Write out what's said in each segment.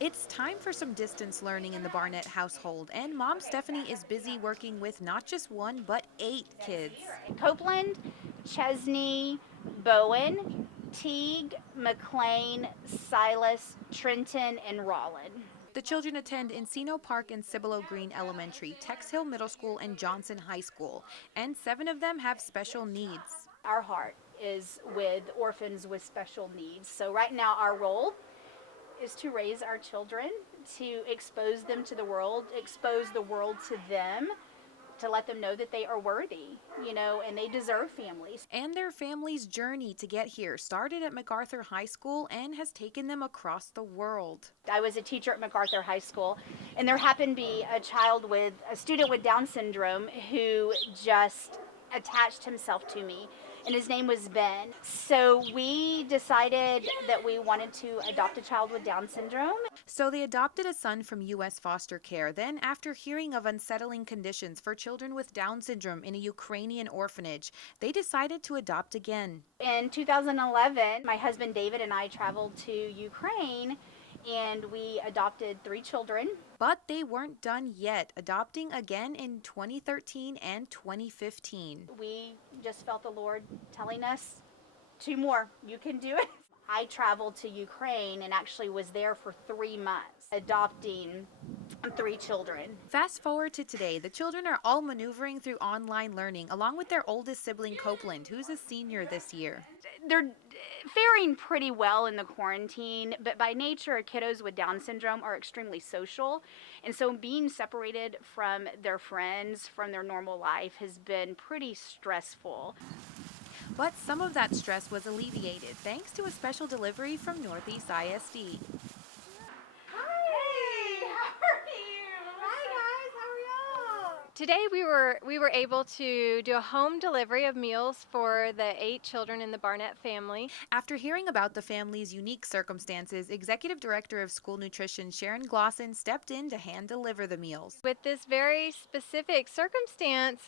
It's time for some distance learning in the Barnett household, and Mom Stephanie is busy working with not just one, but 8 kids. Copeland, Chesney, Bowen, Teague, Maclayne, Silas, Trenton, and Rawlen. The children attend Encino Park and Cibolo Green Elementary, Tex Hill Middle School, and Johnson High School, and 7 of them have special needs. Our heart is with orphans with special needs. So right now our role is to raise our children, to expose them to the world, expose the world to them, to let them know that they are worthy, and they deserve families. And their family's journey to get here started at MacArthur High School and has taken them across the world. I was a teacher at MacArthur High School, and there happened to be a student with Down syndrome who just attached himself to me, and his name was Ben. So we decided that we wanted to adopt a child with Down syndrome. So they adopted a son from U.S. foster care. Then, after hearing of unsettling conditions for children with Down syndrome in a Ukrainian orphanage, they decided to adopt again. In 2011, my husband David and I traveled to Ukraine, and we adopted 3 children. But they weren't done yet, adopting again in 2013 and 2015. We just felt the Lord telling us, 2 more, you can do it. I traveled to Ukraine and actually was there for 3 months, adopting 3 children. Fast forward to today, the children are all maneuvering through online learning, along with their oldest sibling, Copeland, who's a senior this year. They're faring pretty well in the quarantine, but by nature, kiddos with Down syndrome are extremely social. And so being separated from their friends, from their normal life, has been pretty stressful. But some of that stress was alleviated thanks to a special delivery from Northeast ISD. Today we were able to do a home delivery of meals for the 8 children in the Barnett family. After hearing about the family's unique circumstances, Executive Director of School Nutrition Sharon Glosson stepped in to hand deliver the meals. With this very specific circumstance,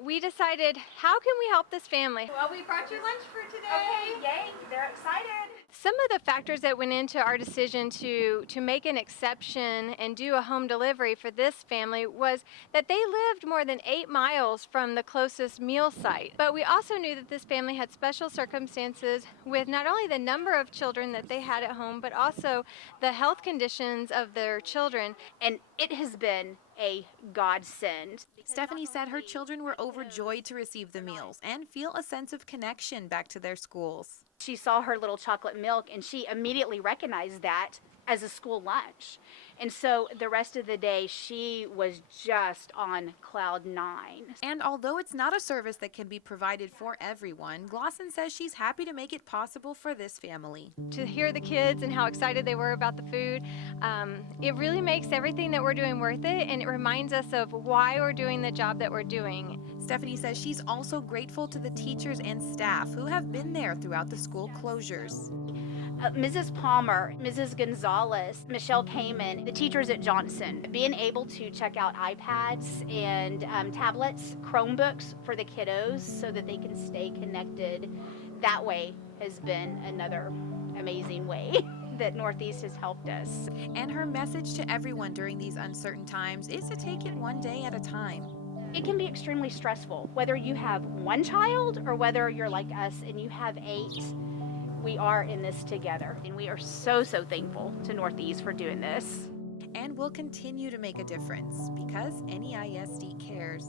we decided, how can we help this family? Well, we brought you lunch for today. Okay, yay, they're excited. Some of the factors that went into our decision to make an exception and do a home delivery for this family was that they lived more than 8 miles from the closest meal site. But we also knew that this family had special circumstances with not only the number of children that they had at home, but also the health conditions of their children. And it has been a godsend. Stephanie said her children were overjoyed to receive the meals and feel a sense of connection back to their schools. She saw her little chocolate milk and she immediately recognized that as a school lunch. And so the rest of the day, she was just on cloud 9. And although it's not a service that can be provided for everyone, Glosson says she's happy to make it possible for this family. To hear the kids and how excited they were about the food, it really makes everything that we're doing worth it, and it reminds us of why we're doing the job that we're doing. Stephanie says she's also grateful to the teachers and staff who have been there throughout the school closures. Mrs. Palmer, Mrs. Gonzalez, Michelle Kamen, the teachers at Johnson, being able to check out iPads and tablets, Chromebooks for the kiddos so that they can stay connected that way has been another amazing way that Northeast has helped us. And her message to everyone during these uncertain times is to take it one day at a time. It can be extremely stressful, whether you have 1 child or whether you're like us and you have 8. We are in this together, and we are so thankful to Northeast for doing this. And we'll continue to make a difference because NEISD cares.